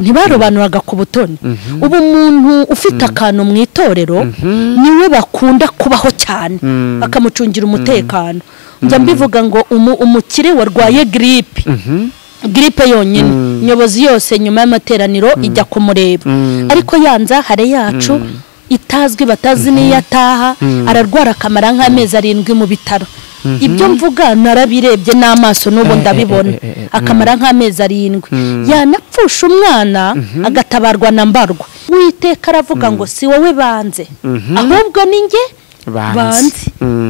ntibarobanuraga ku butoni. Ubu umuntu ufite akantu mu itorero niwe bakunda kubaho cyane bakamucungira umutekano. Njya mbivuga ngo umukire warwaye gripe yonyine nyobozi yose nyuma y'amateraniro ijya kumureba, ariko yanza hare yacu itazwi batazi niyo ataha ararwara akamara nk'amezi 7 mu bitaro. Ibyo mvuga narabirebye n'amaso n'ubu ndabibona, akamara nk'amezi 7 yanapfusha umwana agatabarwa na mbarwa. Uwiteka aravuga ngo si wowe banze ahubwo ninjye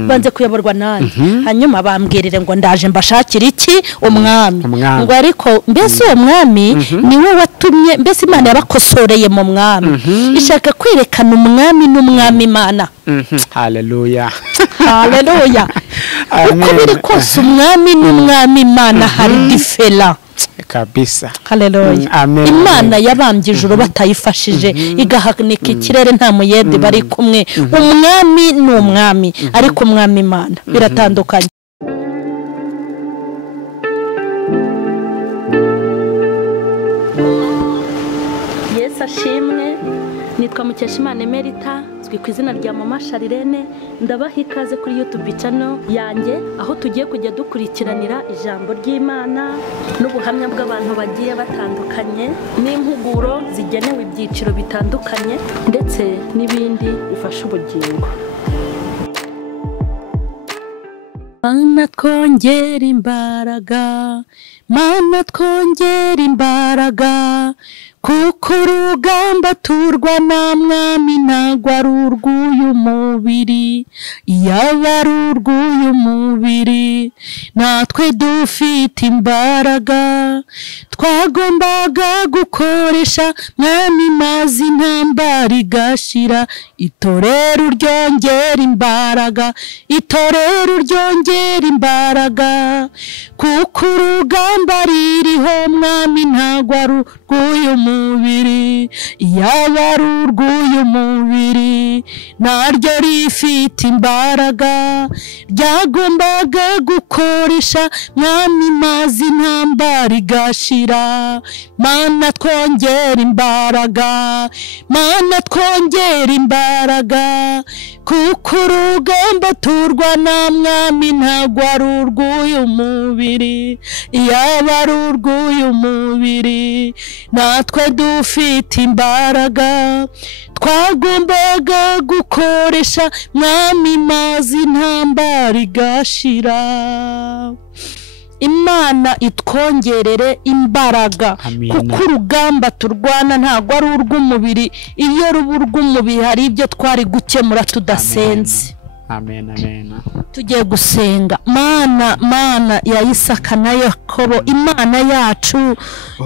banze kuyoborwa nande. Hanyuma bambwirire ngo ndaje mbashakira iki umwami, ngo ariko mbese uwo mwami niwe watumye, mbese Imana yabakosoreye mu mwami, ishaka kwerekana umwami n'umwami Imana. Haleluya, haleluya. Uko biri kose umwami n'umwami Imana hari difera kabisa. Haleluya. Imana yabambye ijuru batayifashije igahanika ikirere nta muyede bari kumwe. Umwami n'umwami ariko umwami Imana biratandukanye. Yesu ashimwe. Nitwa Mukeshimana Emerita, zwi ku izina rya M.Charlene. Ndabaha ikaze kuri YouTube channel yanjye, aho tugiye kujya dukurikiranira ijambo ry'Imana n'ubuhamya bw'abantu bagiye batandukanye, n'impuguro zigenewe ibyiciro bitandukanye ndetse n'ibindi bifasha ubugingo. Mana twongera imbaraga, Mana twongera imbaraga, kuko urugamba turwana mwami ntabwo ari urw'uyu mubiri. Iyaba ari urw'uyu mubiri natwe dufite imbaraga twagombaga gukoresha mwami, mazi intambara igashira. Itorero ryongera imbaraga, itorero ryongera imbaraga, kuko urugamba ririho mwami ntabwo ari urw'uyu mubiri. Iyaba ari urw'uyu mubiri naryo rifite imbaraga ryagombaga gukoresha mwami, mazi intambara igashira. Mana twongera imbaraga, Mana twongera imbaraga, kuko urugamba turwana mwami ntabwo ari urw'uyu mubiri. Iyaba ari urw'uyu mubiri natwe dufite imbaraga twagombaga gukoresha mwami, mazi intambara igashira. Imana itwongerere imbaraga, kuko urugamba turwana ntabwo ari urw'umubiri. Iyo ruba urw'umubiri hari ibyo twari gukemura tudasenze. Amen, amen. Tugiye gusenga. Mana ya Isaka na Yakobo, Imana yacu,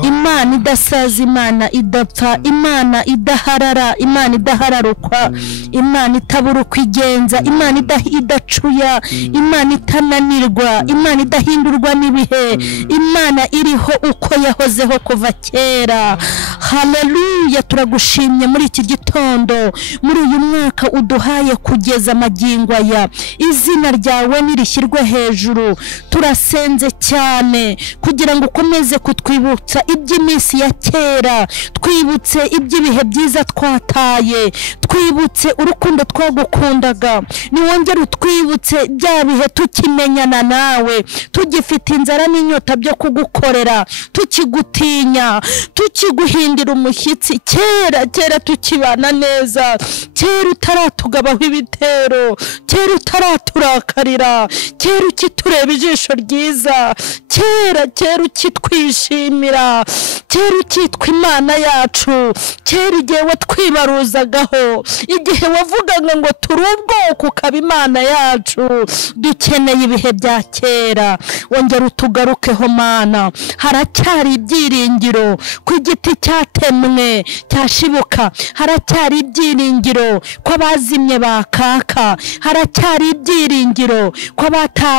Imana idasaza, Imana idapfa, Imana idaharara, Imana idahararukwa, Imana itabura uko igenza, Imana idacuya, Imana itananirwa, Imana idahindurwa n'ibihe, Imana iriho uko yahozeho kuva kera. Haleluya. Turagushimye muri iki gitondo, muri uyu mwaka uduhaye kugeza magingo aya. Izina ryawe nirishyirwe hejuru. Turasenze cyane kugira ngo ukomeze kutwibutsa iby'iminsi ya kera, twibutse iby'ibihe byiza twataye, twibutse urukundo twagukundaga. Niwongere utwibutse bya bihe tukimenyana nawe, tugifite inzara n'inyota byo kugukorera, tukigutinya, tukiguhindira umushyitsi. Kera tukibana neza, kera utaratugabaho ibitero, kera utaraturakarira, kera ukitureba ijisho ryiza, kera ukitwishimira, kera ukitwa Imana yacu, kera igihe watwibaruzagaho, igihe wavugaga ngo turi ubwoko ukaba Imana yacu. Dukeneye ibihe bya kera, wongera utugarukeho Mana. Haracyari ibyiringiro ku giti cyatemwe cyashibuka, haracyari ibyiringiro ko abazimye bakaka, haracyari ibyiringiro ko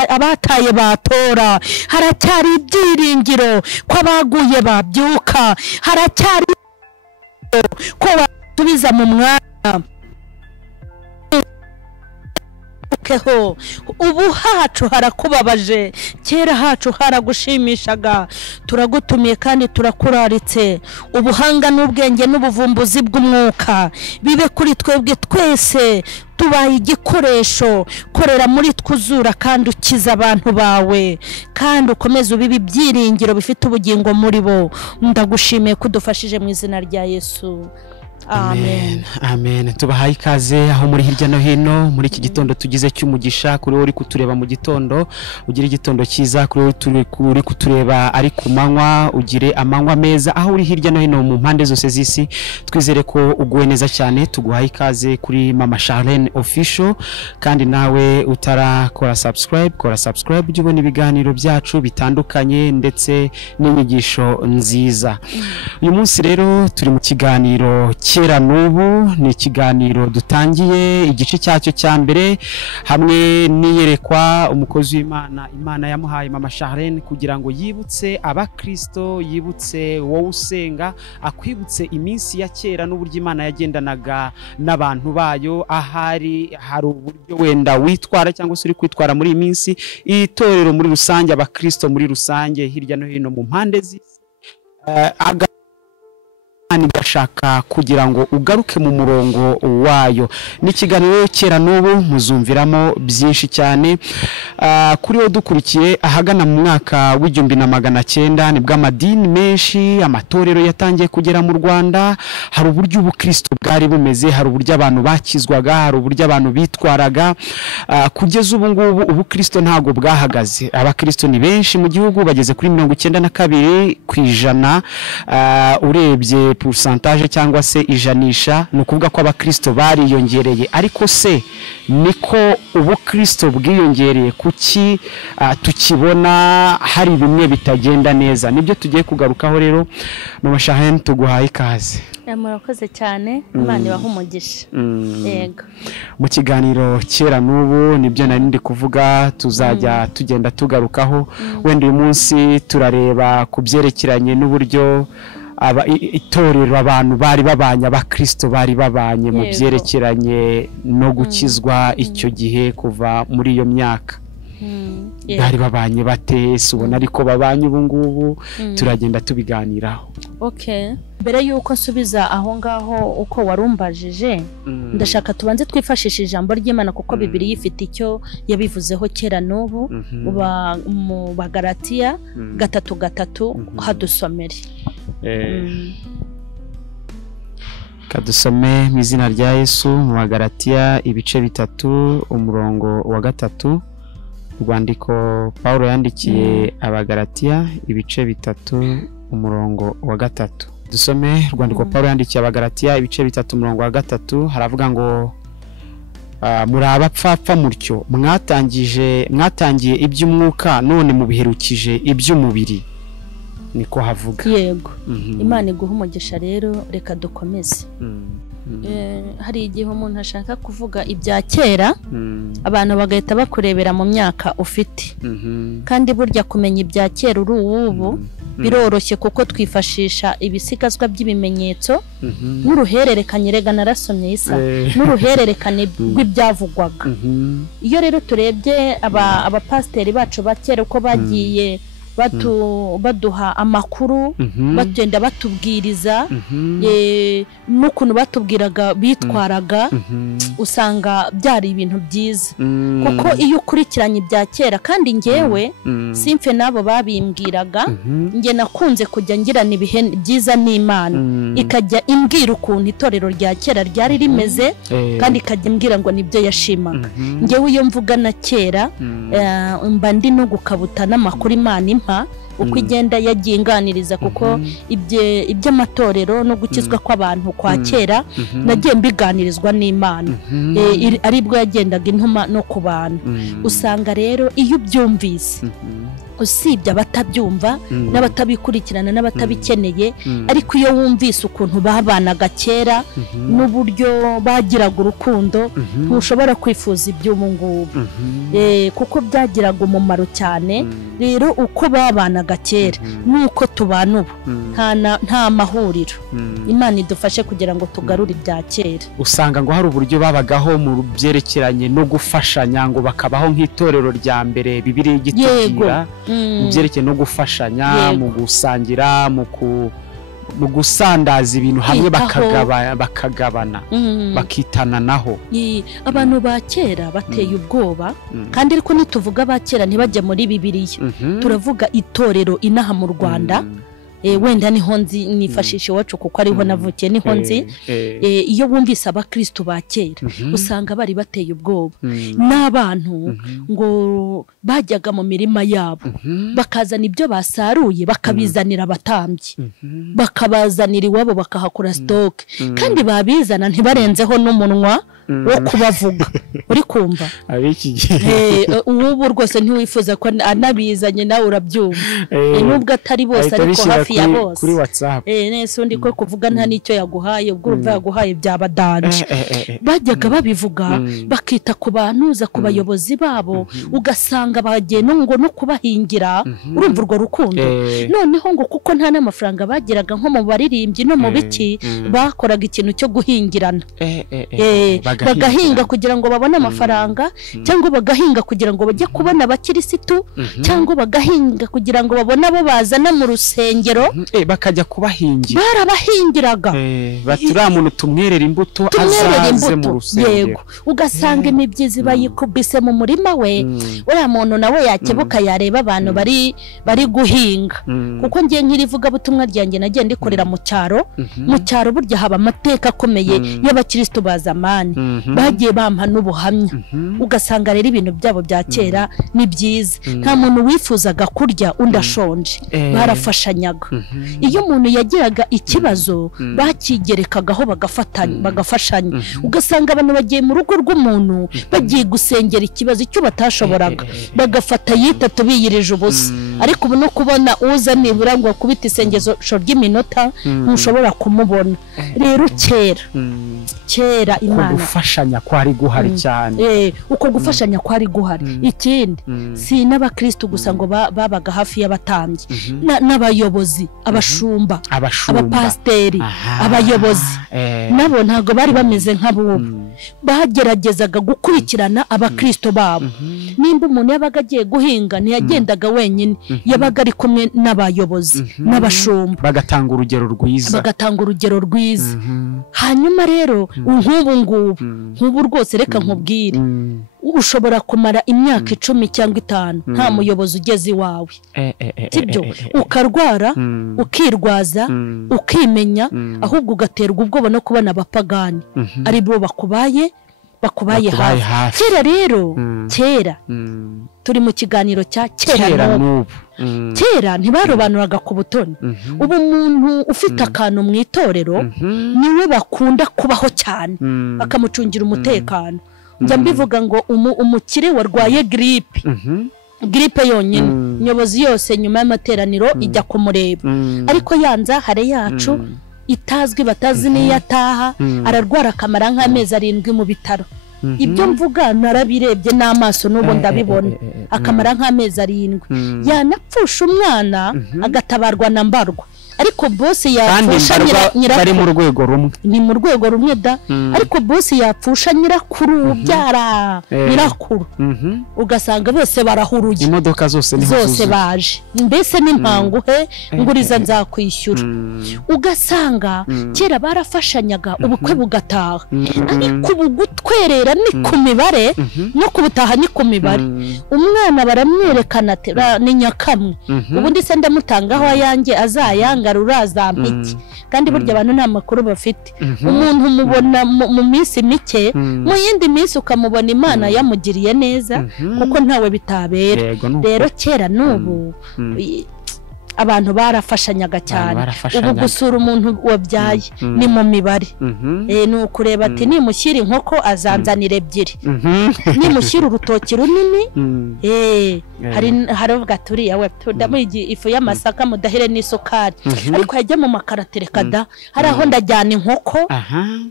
abataye batora, haracyari ibyiringiro ko abaguye babyuka, haracyari ko basubiza mu mwanya. tugarukeho. Ubu hacu harakubabaje, kera hacu haragushimishaga. Turagutumiye kandi turakuraritse, ubuhanga n'ubwenge n'ubuvumbuzi bw'umwuka bibe kuri twebwe twese. Tubaye igikoresho, korera muri twuzura kandi ukiza abantu bawe, kandi ukomeze ubibi byiringiro bifite ubugingo muri bo. Ndagushimiye kudufashije mu izina rya Yesu. Amen. Amen. Tubahaye ikaze aho muri hirya no hino muri iki gitondo tugize cy'umugisha. Kuri uri kutureba mu gitondo, ugire igitondo cyiza. Kuri uri kutureba ari ku manywa, ugire amanywa meza. Aho uri hirya no hino mu mpande zose z'isi, twizere ko uguwe neza cyane. Tuguhaye ikaze kuri M.Charlene official, kandi nawe utarakora subscribe, kora subscribe ujye ubona ibiganiro byacu bitandukanye ndetse n'inyigisho nziza. Uyu munsi rero turi mu kiganiro Cyera N'ubu. Ni ikiganiro dutangiye igice cyacyo cya mbere hamwe niyerekwa umukozi w'Imana. Imana yamuhaye M.Charlene kugira ngo yibutse abakristo, yibutse wowe usenga, akwibutse iminsi ya kera n'uburyo Imana yagendanaga n'abantu bayo. Ahari hari uburyo wenda witwara cyangwa se uri kwitwara muri iyi minsi, itorero muri rusange, abakristo muri rusange hirya no hino mu mpande z'isi. Nigashaka kugira ngo ugaruke mu murongo wayo. Ni ikiganiro Cyera N'ubu, muzumviramo byinshi cyane. Kuri wo dukurikiye ahagana mu mwaka w'1900 nibwo amadini menshi, amatorero yatangiye kugera mu Rwanda. Hari uburyo ubukristo bwari bumeze, hari uburyo abantu bakizwaga, hari uburyo abantu bitwaraga. Kugeza ubu ngubu ubukristo ntago bwahagaze. Abakristo ni benshi mu gihugu, bageze kuri 92% urebye pourcentage cyangwa se ijanisha. Ni ukuvuga ko abakristo bariyongereye. Ariko se niko ubukristo bwiyongereye? Kuki tukibona hari bimwe bitagenda neza? Nibyo tugiye kugarukaho rero. M.Charlene, tuguhaye ikaze. Murakoze cyane, Imana ibahe umugisha. Yego. Mu kiganiro Cyera N'ubu nibyo nari ndi kuvuga, tuzajya tugenda tugarukaho. Wenda uyu munsi turareba kubyerekeranye n'uburyo itorero abantu bari babanye, abakristo bari babanye mu byerekeranye no gukizwa icyo gihe kuva muri iyo myaka. Bari babanye bate? Ubona ariko babanye ubu ngubu, turagenda tubiganiraho. Okay. Mbere yuko nsubiza aho ngaho uko warumbajije, ndashaka tubanze twifashisha ijambo ry'Imana kuko Bibiliya ifite icyo yabivuzeho Cyera N'ubu. Mu Bagalatiya 3:3 hadusomere. Kadusome mu izina rya Yesu. Mu Bagalatiya ibice 3 umurongo wa 3. Urwandiko Paulo yandikiye Abagalatiya ibice 3 umurongo wa 3. Dusome urwandiko Paulo yandikiye Abagalatiya ibice 3 umurongo wa 3. Haravuga ngo muri abapfapfa mutyo, mwatangiye iby'umwuka, none mubiherukije iby'umubiri. Niko havuga. Yego. Imana iguha umugisha rero, reka dukomeze. Hari igihe umuntu ashaka kuvuga ibya kera, abantu bagahita bakurebera mu myaka ufite. Kandi burya kumenya ibya kera uri ubu biroroshye kuko twifashisha ibisigazwa by'ibimenyetso n'uruhererekane. Rega narasomye isa n'uruhererekane rw'ibyavugwaga. Iyo rero turebye abapasiteri bacu bakera uko bagiye baduha amakuru, bagenda batubwiriza n'ukuntu batubwiraga bitwaraga, usanga byari ibintu byiza. Kuko iyo ukurikiranye ibya kera, kandi ngewe simfe nabo babimbwiraga, nge nakunze kujya ngirana ibihe byiza n'Imana, ikajya imbwira ukuntu itorero rya kera ryari rimeze, kandi ikajya imbwira ngo nibyo yashimaga. Ngewe iyo mvuga na kera mba ndi no gukabuta n'amakuru Imana uko igenda yaginganiriza, kuko iby'amatorero no gukizwa kw'abantu kwa kera nagiye mbiganirizwa n'Imana, aribwo yagendaga intuma no ku bantu. Usanga rero iyo ubyumvise usibye abatabyumva n'abatabikurikirana n'abatabikeneye ariko iyo wumvise ukuntu babanaga kera n'uburyo bagiraga urukundo ntushobora kwifuza iby'ubu ngubu kuko byagiraga umumaro cyane. rero uko babanaga kera nuko tubana ubu nta mahuriro. Imana idufashe kugira ngo tugarure ibya kera. Usanga ngo hari uburyo babagaho mu byerekeranye no gufashanya ngo bakabaho nk'itorero rya mbere Bibiliya igitubwira mu byerekeye no gufashanya mu gusangira mu gusandaza ibintu hamwe bakagabana bakitana naho. Abantu ba kera bateye ubwoba kandi ariko nituvuga ba kera ntibajye muri Bibiliya turavuga itorero inaha mu Rwanda. Wenda niho nzi nifashisha iwacu kuko ariho navukiye niho nzi. Iyo bumvise abakristo ba kera usanga bari bateye ubwoba n'abantu ngo bajyaga mu mirima yabo bakazana ibyo basaruye bakabizanira abatambyi bakabazanira iwabo bakahakora stock kandi babizana ntibarenzeho n'umunwa wo kubavuga. uri kumva abiki gihe ubu rwose ntiwifuza ko anabizanye nawe urabyumva nubwo atari bose ariko hafi ya bose kuri WhatsApp nese undi ko kuvuga nta nicyo yaguhaye ubwo urumva yaguhaye byabadanje. Bajyaga babivuga bakita ku bantuza ku bayobozi babo ugasanga bagiye no kubahingira urumva urwo rukundo. Noneho ngo kuko nta n'amafaranga bagiraga nko mu baririmbyi no mu biki bakoraga ikintu cyo guhingirana bagahinga kugira ngo babone amafaranga cyangwa bagahinga kugira ngo bajye kubona abakirisitu cyangwa bagahinga kugira ngo babone abo bazana mu rusengero bakajya kubahingira. Barabahingiraga baturiya muntu tumwerera imbuto azaze mu rusengero. Ugasanga imibyizi bayikubise mu murima we uriya muntu nawe yakebuka yareba abantu bari guhinga kuko ngiye nk'irivuga butumwa ryanjye nagiye ndikorera mu cyaro burya haba amateka akomeye y'abakristo bazamani bagiye bampa n'ubuhamya ugasanga rero ibintu byabo bya kera ni byiza. Nta muntu wifuzaga kurya undashonje barafashanyaga. Iyo umuntu yagiraga ikibazo bakigerekagaho bagafashanya. Ugasanga abantu bagiye mu rugo rw'umuntu bagiye gusengera ikibazo icyo batashoboraga bagafata yitatu biyirije ubusa. Ariko ubu no kubona uza nibura ngo akubita isengesho ry'iminota ntushobora kumubona. Rero kera Imana gufashanya kwari guhari cyane. Uko gufashanya kwari guhari. Ikindi si n'abakristo gusa ngo babaga hafi y'abatambyi n'abayobozi abashumba abapasteri abayobozi nabo ntago bari bameze nk'abo bageragezaga gukurikirana abakristo babo. Nimba umuntu yabaga agiye guhinga ntiyagendaga wenyine yabaga ari kumwe n'abayobozi n'abashumba bagatanga urugero rwiza. Hanyuma rero nk'ubu rwose reka nkubwire ushobora kumara imyaka 10 cyangwa 5 nta muyobozi ugeze iwawe sibyo ukarwara ukirwaza ukimenya ahubwo ugaterwa ubwoba no kubona abapagani ari bo bakubaye hafi. Kera rero turi mu kiganiro cya kera n'ubu. Kera ntibarobanuraga ku butoni. Ubu umuntu ufite akantu mu itorero niwe bakunda kubaho cyane bakamucungira umutekano. Njya mbivuga ngo umukire warwaye gripe yonyine nyobozi yose nyuma y'amateraniro ijya kumureba ariko yanza hare yacu itazwi batazi niyataha ararwara akamara nk'amezi 7 mu bitaro. Ibyo mvuga narabirebye n'amaso n'ubu ndabibona akamara nk'amezi 7 yanapfusha umwana agatabarwa na mbarwa. Ariko boss yapfusha bari mu rwego rumwe ni mu rwego rumwe da ariko boss yapfusha nyirakuru byara nyirakuru ugasanga bose barahuruye imodoka zose baje mbese n'impangu nguriza nzakwishyura. Ugasanga kera barafashanyaga ubukwe bugataha ariko ubugutwerera ni ku mibare no kubutaha ni ku mibare. Umwana baramwerekana ni nyakamwe ubundi se ndamutangaho ayange azayanga rurazampiki kandi burya abantu nta makuru bafite. Umuntu mubona mu minsi mike mu yindi minsi ukamubona Imana yamugiriye neza kuko ntawe bitabera. Rero kera n'ubu abantu barafashanyaga cyane ubu gusura umuntu wabyaye ni mu mibare ni ukureba ati nimushyira inkoko azanzanira ebyiri nimushyira urutoki runini haravuga turi yawe tudamuye ifu y'amasaka mudahere n'isukari ariko yajya mu makaratereka da hari aho ndajyana inkoko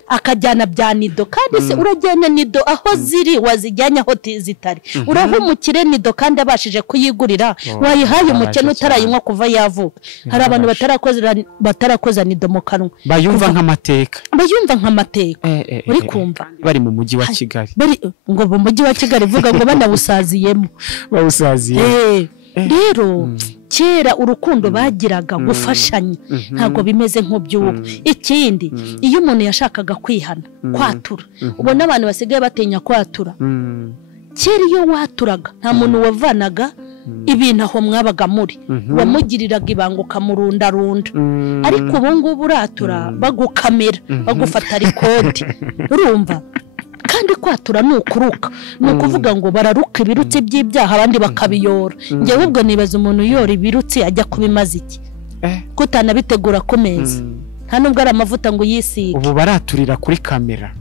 akajyana bya nido kandi se urajyana nido aho ziri wazijyanye aho zitari urahumukire nido kandi abashije kuyigurira wayihaye umukene utarayinywa kuva yavuka hari abantu batarakoza nido mu kanwa bayumva nk'amateka uri kumva bari mu mujyi wa Kigali ngo mu mujyi wa Kigali vuga ngo banawusaziyemo rero kera urukundo bagiraga gufashanya ntago bimeze nk'ubyubu ikindi iyo umuntu yashakaga kwihana kwatura ubona abantu basigaye batinya kwatura kera iyo waturaga nta muntu wavanaga ibintu aho mwabaga muri wamugiriraga ibanga ukamurundarunda ariko ubu ngubu uratura bagukamera bagufata rikodi urumva kandi kwatura ni ukuruka ni ukuvuga ngo bararuka ibirutsi by'ibyaha abandi bakabiyora njyewe ubwo nibaza umuntu yora ibirutsi ajya kubimaza iki kutanabitegura ku meza nta nubwo ari amavuta ngo yisige ubu baraturira kuri kamera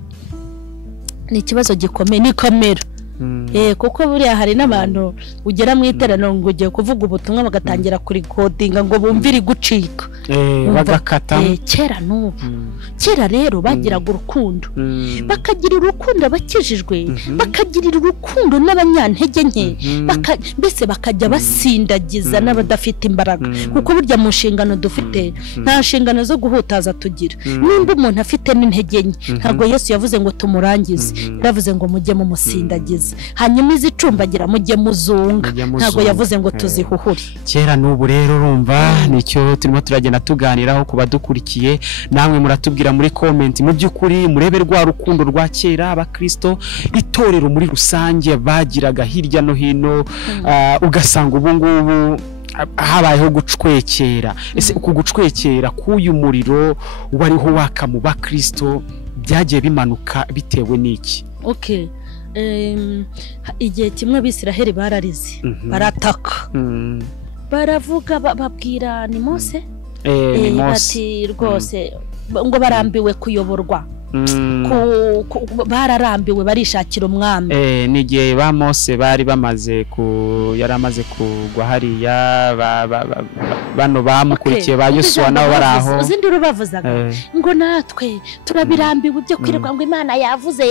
ni ikibazo gikomeye ni kamera kuko buriya hari n'abantu ugera mu iteraniro ngo ugiye kuvuga ubutumwa bagatangira kurikodinga ngo bumvire gucika bagakata kera n'ubu kera rero bagiraga urukundo bakagira urukundo bakijijwe bakagirira urukundo n'abanyantege nke mbese bakajya basindagiza n'abadafite imbaraga kuko burya mu nshingano dufite nta nshingano zo guhutaza tugira nimba umuntu afite n'intege nke ntabwo Yesu yavuze ngo tumurangize yavuze ngo mujye mu musindagiza hanyuma izicumbagira mujye muzunga ntabwo yavuze ngo tuzihuhure kera n'ubu rero urumva nicyo turimo turagenda tuganiraho kuba dukurikiye namwe muratubwira muri comment mu by'ukuri murebe rwa rukundo rwa kera abakristo itorero muri rusange bagiraga hirya no hino ugasanga ubu ngubu habayeho gucwekera ese uku gucwekera k'uyu muriro wariho waka mu bakristo byagiye bimanuka bitewe n'iki igihe kimwe abisiraheli bararize barataka baravuga babwira ni Mose ati rwose ngo barambiwe kuyoborwa bararambiwe barishakira umwami n'igihe ba Mose bari bamaze yaramaze kugwa hariya bano bamukurikiye ba Yosuwa nabo baraho uzindi rubavuzaga ngo natwe turabirambiwe byo kwirirwa ngo Imana yavuze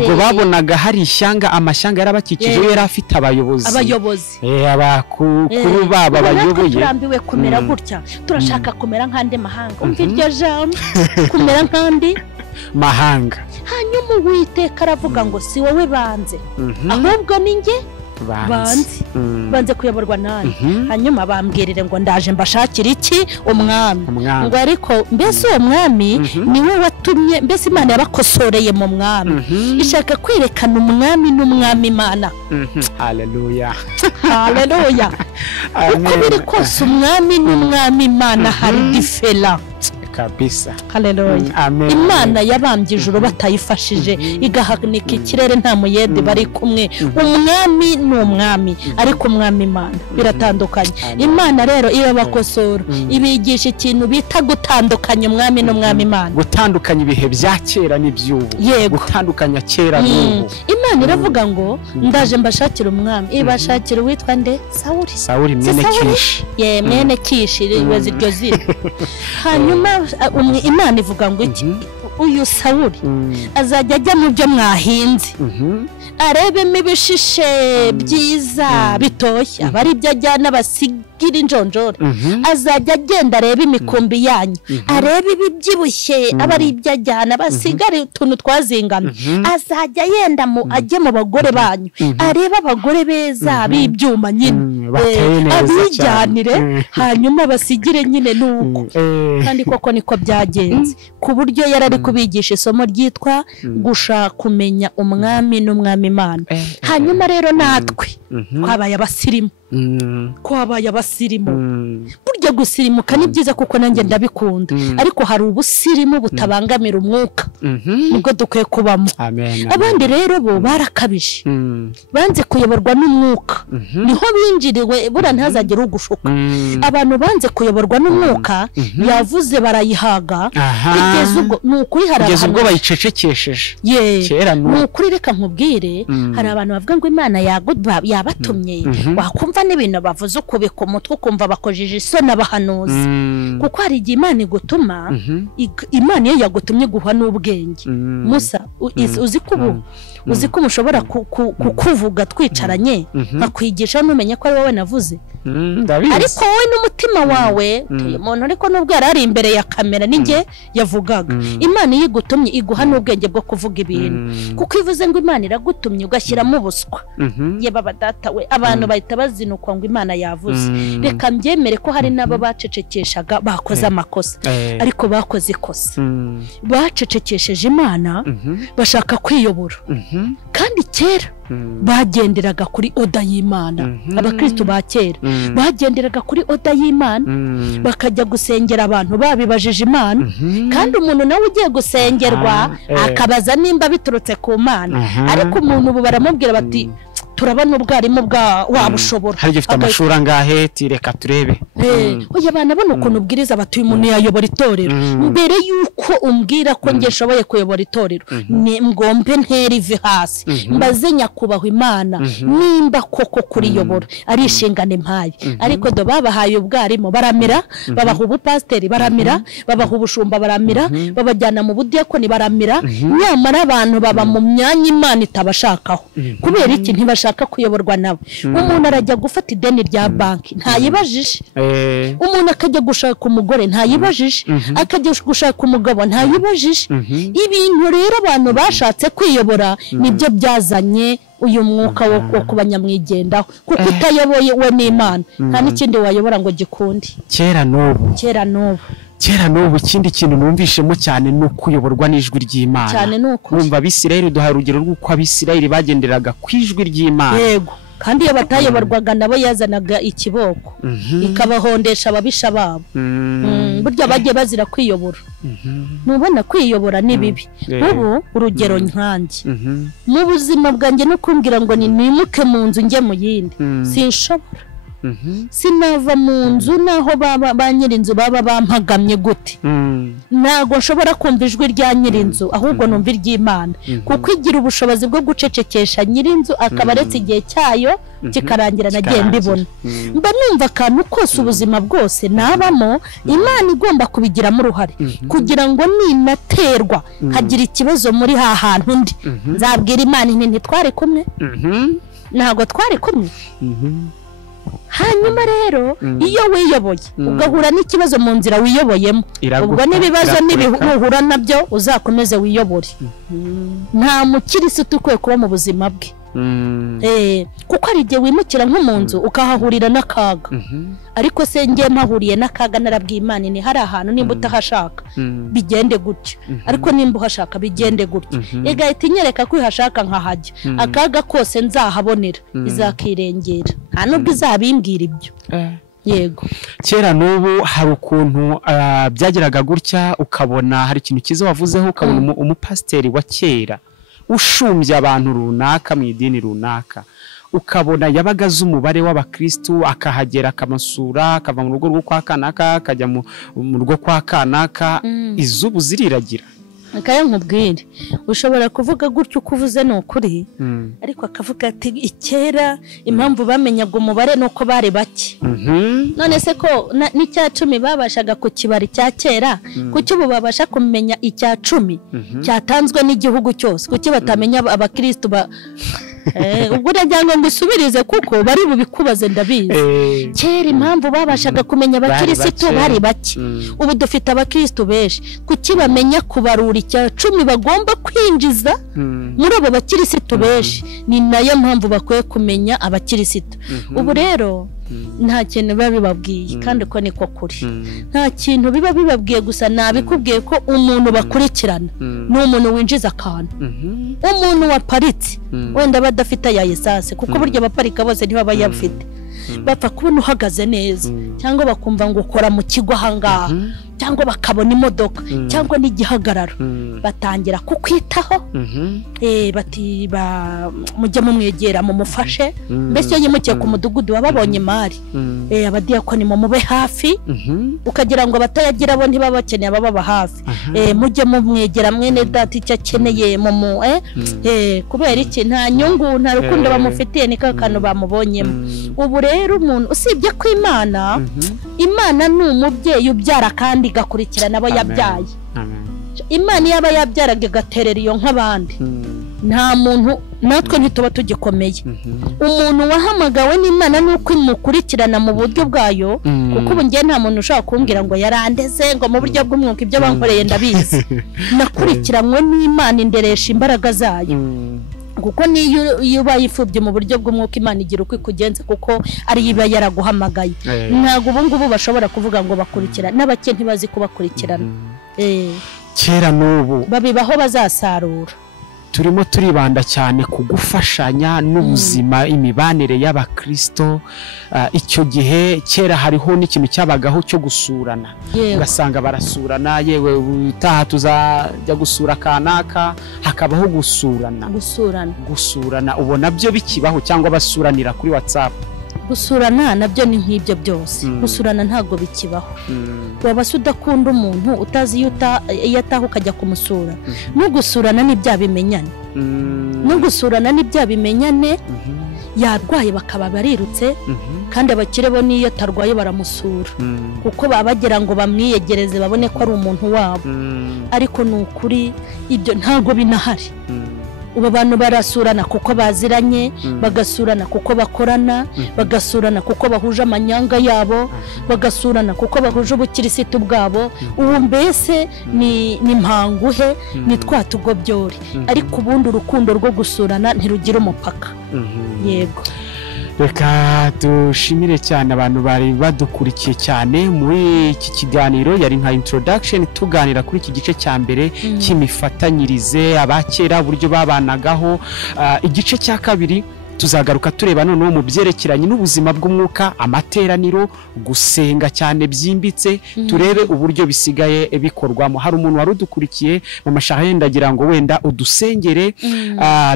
ngo babonaga hari ishyanga amashyanga yarabakikije yari afite abayobozi abakuru baba bayoboye turambiwe kumera gutya turashaka kumera nk'andi mahanga umva iryo jambo kumera nk'andi mahanga hanyuma Uwiteka aravuga ngo si wowe banze ahubwo ni njye banze kuyoborwa nawe hanyuma bambwirire ngo ndaje mbashakira iki umwami ngo ariko mbese uwo mwami niwe watumye mbese Imana yabakosoreye mu mwami ishaka kwerekana umwami n'umwami Imana haleluya uko biri kose umwami n'umwami Imana hari difera kabisa haleluya Imana yabambye ijuru batayifashije igahanika ikirere nta muyede bari kumwe umwami n'umwami ariko umwami Imana biratandukanye Imana rero irabakosora ibigisha ikintu bita gutandukanya umwami n'umwami Imana gutandukanya ibihe bya kera n'iby'ubu gutandukanya kera n'ubu Imana iravuga ngo ndaje mbashakira umwami ibashakira witwa nde Sawuli mwene Kishi mwene Kishi ibaze iryo zina hanyuma Imana ivuga ngo iki uyu Sawuli azajya ajya mu byo mwahinze arebemo ibishishe byiza bitoshye abari ibyo ajyana basigira injonjora azajya agenda areba imikumbi yanyu areba ibibyibushye abari ibyo ajyana basigare utuntu twazingana azajya yenda ajye mu bagore banyu areba abagore beza b'ibyuma nyine abijyanire hanyuma basigire nyine nuko kandi koko niko byagenze ku buryo yarari kubigisha isomo ryitwa gushaka kumenya umwami n'umwami Imana hanyuma rero natwe twabaye abasirimu abasirimu burya gusirimuka ni byiza kuko nanjye ndabikunda ariko hari ubusirimu butabangamira umwuka nibwo dukwiye kubamo abandi rero bo barakabije banze kuyoborwa n'umwuka niho binjiriwe bura ntazagire ugushuka abantu banze kuyoborwa n'umwuka yavuze barayihaga kugeza ubwo nukuri hari kugeza ubwo bayicecekesheje kera nukuri reka nkubwire hari abantu bavuga ngo Imana yabatumye wakumva n'ibintu bavuze ukubika umutwe ukumva bakojeje isoni abahanuzi kuko hari igihe Imana igutuma Imana iyo yagutumye guha n'ubwenge Musa uzi ko mushobora kukuvuga twicaranye nkakwigisha numenye ko ari wowe navuze ariko wowe n'umutima wawe umuntu ariko nubwo yari imbere ya kamera ninjye yavugaga Imana yigutumye iguha n'ubwenge bwo kuvuga ibintu kuko ivuze ngo Imana iragutumye ugashyiramo ubuswa ye baba data we abantu bahita bazinukwa ngo Imana yavuze reka mbyemere ko hari nabo bacecekeshaga bakoze amakosa ariko bakoze ikosa bacecekesheje Imana bashaka kwiyobora kandi kera bagenderaga kuri oda y'Imana abakristo ba kera bagenderaga kuri oda y'Imana bakajya gusengera abantu babibajije Imana kandi umuntu nawe ugiye gusengerwa akabaza nimba biturutse ku Mana ariko umuntu ubu baramubwira bati turabana ubwarimu bwa wabushobora hari gifite amashuri angahe tireka turebe oya bana bano ukuntu ubwiriza batuye umuntu yayobora itorero mbere yuko umbwira ko nge nshoboye kuyobora itorero ni ngombe nterive hasi mbaze nyakubahwa Imana nimba koko kuriyobora ari inshingano mpaye ariko do babahaye ubwarimu baramira babaha ubupasiteri baramira babaha ubushumba baramira babajyana mu budiyakoni baramira nyamara abantu baba mu myanya Imana itabashakaho kubera iki ntibashaka kuyoborwa nabo umuntu arajya gufata ideni rya banki ntayibajije umuntu akajya gushaka umugore ntayibajije akajya gushaka umugabo ntayibajije ibintu rero abantu bashatse kwiyobora nibyo byazanye uyu mwuka wo kubanyamwigendaho kuko utayoboye we n'Imana nta n'ikindi wayobora ngo gikundi kera n'ubu ikindi kintu numvishemo cyane no kuyoborwa n'ijwi ry'Imana cyane nuko numva Abisirayeli duha urugero rw'uko Abisirayeli bagenderaga kwijwi ry'Imana yego kandi iyo batayoborwaga nabo yazanaga ikiboko ikabahondesha ababisha babo burya bagiye bazira kwiyobora nubona kwiyobora ni bibi ubu urugero nkanjye mu buzima bwanjye no kumbwira ngo nimuke mu nzu njye mu yindi sinshobora sinava mu nzu naho ba nyirinzu baba bampagamye gute ntago nshobora kumva ijwi rya nyirinzu ahubwo numva iry'Imana kuko igira ubushobozi bwo gucecekesha nyirinzu akaba aretse igihe cyayo kikarangira nagiye mbibona mba numva akantu kose ubuzima bwose nabamo Imana igomba kubigiramo uruhare kugira ngo ninaterwa hagira ikibazo muri ha hantu ndi nzabwira Imana ntitware kumwe ntago tware kumwe hanyuma rero iyo wiyoboye ugahura n'ikibazo mu nzira wiyoboyemo ubwo n'ibibazo n'ibihura nabyo uzakomeze wiyobore nta mukirisitu ukwiye kuba mu buzima bwe kuko ari igihe wimukira nko mu nzu ukahahurira n'akaga ariko se ngiye mpahuriye n'akaga narabwiye Imana ni hari ahantu nimba utahashaka bigende gutyo ariko nimba uhashaka bigende gutyo igahita inyereka ko ihashaka nkahajya akaga kose nzahabonera izakirengera nta nubwo izabimbwira ibyo yego kera n'ubu hari ukuntu byageraga gutya ukabona hari ikintu cyiza wavuzeho ukabona umupasiteri wa kera ushumbye abantu runaka mu idini runaka ukabona yabagaze umubare w'abakristo akahagera akamasura akava mu rugo rwo kwa kanaka akajya mu rugo kwa kanaka izubu ziriragira akaya nkubwire ushobora kuvuga gutyo kuvuze no kuri ariko akavuga ati ikera impamvu bamenyaga umubare nuko bari bake none se ko n'icya 10 babashaga kukibara cya kera kuki ubu babasha kumenya icya 10 cyatanzwe n'igihugu cyose kuki batamenya abakristo ubwo ndagira ngo usubirize kuko bari bubikubaze ndabizi kera impamvu babashaga kumenya abakristo bari bake ubu dufite abakristo benshi kuki bamenya kubarura icya 10 bagomba kwinjiza muri abo bakristo benshi ni nayo mpamvu bakwiye kumenya abakristo ubu rero nta kintu biba bibabwiye kandi ko niko kuri nta kintu biba bibabwiye gusa nabikubwiye ko umuntu bakurikirana ni umuntu winjiza akantu umuntu waparitse wenda badafite ya esase kuko burya abaparika bose ntibaba yafite bapfa kubona uhagaze neza cyangwa bakumva ngo ukora mu kigo ahangaha cyangwa bakabona imodoka cyangwa n'igihagararo batangira kukwitaho bati mujye mumwegera mumufashe mbese iyo yimukiye ku mudugudu bababonye imari abadiyakoni mube hafi ukagira ngo batayagira bo ntibabakeneye ababa hafi mujye mumwegera mwene data icyo akeneye kubera iki nta nyungu nta rukundo bamufitiye ni kakano bamubonyemo ubu rero umuntu usibye ko Imana ni umubyeyi ubyara kandi igakurikirana abo yabyaye Imana yaba yabyaraga igaterera iyo nk'abandi nta muntu natwe ntituba tugikomeye umuntu wahamagawe n'Imana nuko imukurikirana mu buryo bwayo kuko ubu ngiye nta muntu ushaka kumbwira ngo yarandeze ngo mu buryo bw'umwuka ibyo bankoreye ndabizi nakurikiranywe n'Imana inderesha imbaraga zayo kuko niyo bayifubye mu buryo bw'umwuka Imana igira uko ikugenza kuko ari iba yaraguhamagaye ntago ubu ngubu bashobora kuvuga ngo bakurikira n'abake ntibazi kubakurikirana kera n'ubu babibaho bazasarura turimo turibanda cyane ku gufashanya n'ubuzima imibanire y'abakristo icyo gihe kera hariho n'ikintu cyabagaho cyo gusurana ugasanga barasurana yewe utaha tuzajya gusura kanaka hakabaho gusurana ubona byo bikibaho cyangwa basuranira kuri WhatsApp gusurana nabyo ni nk'ibyo byose gusurana ntago bikibaho waba udakunda umuntu utazi iyo ataha ukajya kumusura no gusurana n'ibya bimenyane yarwaye bakaba barirutse kandi abakire bo niyo tarwaye baramusura kuko baba bagira ngo bamwiyegereze babone ko ari umuntu wabo ariko ni ukuri ibyo ntago binahari ubu abantu barasurana kuko baziranye bagasurana kuko bakorana bagasurana kuko bahuje amanyanga yabo bagasurana kuko bahuje ubukirisitu bwabo ubu mbese ni mpanguhe ni twatugobyore ariko ubundi urukundo rwo gusurana ntirugira umupaka yego reka dushimire cyane abantu bari badukurikiye cyane muri iki kiganiro yari nka introduction tuganira kuri iki gice cya mbere cy'imifatanyirize abakera uburyo babanagaho igice cya kabiri tuzagaruka tureba noneho mu byerekeranye n'ubuzima bw'umwuka amateraniro gusenga cyane byimbitse turebe uburyo bisigaye bikorwamo hari umuntu wari udukurikiye mu mashahenda ndagira ngo wenda udusengere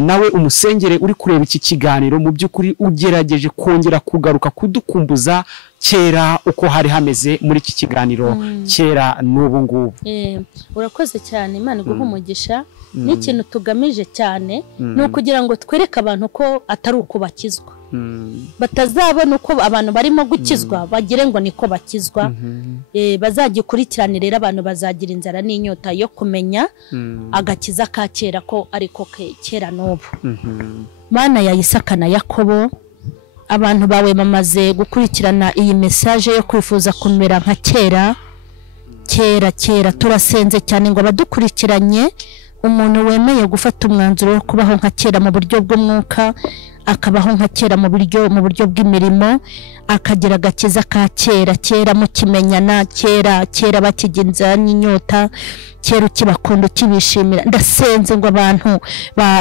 nawe umusengere uri kureba iki kiganiro mu by'ukuri ugerageje kongera kugaruka kudukumbuza kera uko hari hameze muri iki kiganiro kera n'ubu ngubu urakoze cyane Imana iguha umugisha n'ikintu tugamije cyane ni ukugira ngo twereke abantu ko atari uko bakizwa batazabona uko abantu barimo gukizwa bagire ngo niko bakizwa bazagikurikiranira rero abantu bazagira inzara n'inyota yo kumenya agakiza ka kera ko ariko kera n'ubu Mana ya Isaka na Yakobo abantu bawe bamaze gukurikirana iyi message yo kwifuza kumera nka kera turasenze cyane ngo badukurikiranye umuntu wemeye gufata umwanzuro wo kubaho nka kera mu buryo bw'umwuka akabaho nka kera mu buryo bw'imirimo akagira agakiza ka kera mu kimenyana kera bakigenza n'inyota kera ukibakunda ukibishimira ndasenze ngo abantu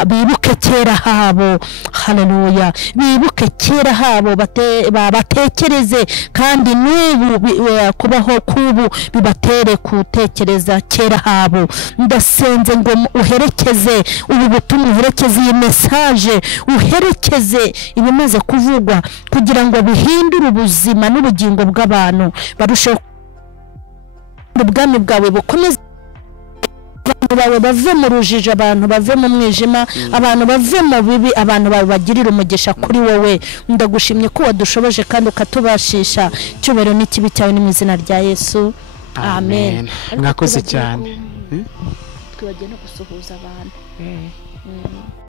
bibuke kera habo haleluya bibuke kera habo batekereze kandi n'ubu kubaho kubu bibatere kutekereza kera habo ndasenze ngo uherekeze ubu butumwa uherekeze iyi message uherekeze ibimaze kuvugwa kugira ngo bihindure ubuzima n'ubugingo bw'abantu barusheho ubwami bwawe bukomeze abantu bawe bave mu rujijo abantu bave mu mwijima abantu bave mu bibi abantu bawe bagirira umugisha kuri wowe ndagushimye ko wadushoboje kandi ukatubashisha cyubero n'ikibi cyawe ni mu izina rya Yesu amen mwakoze cyane twibagiye no gusuhuza abantu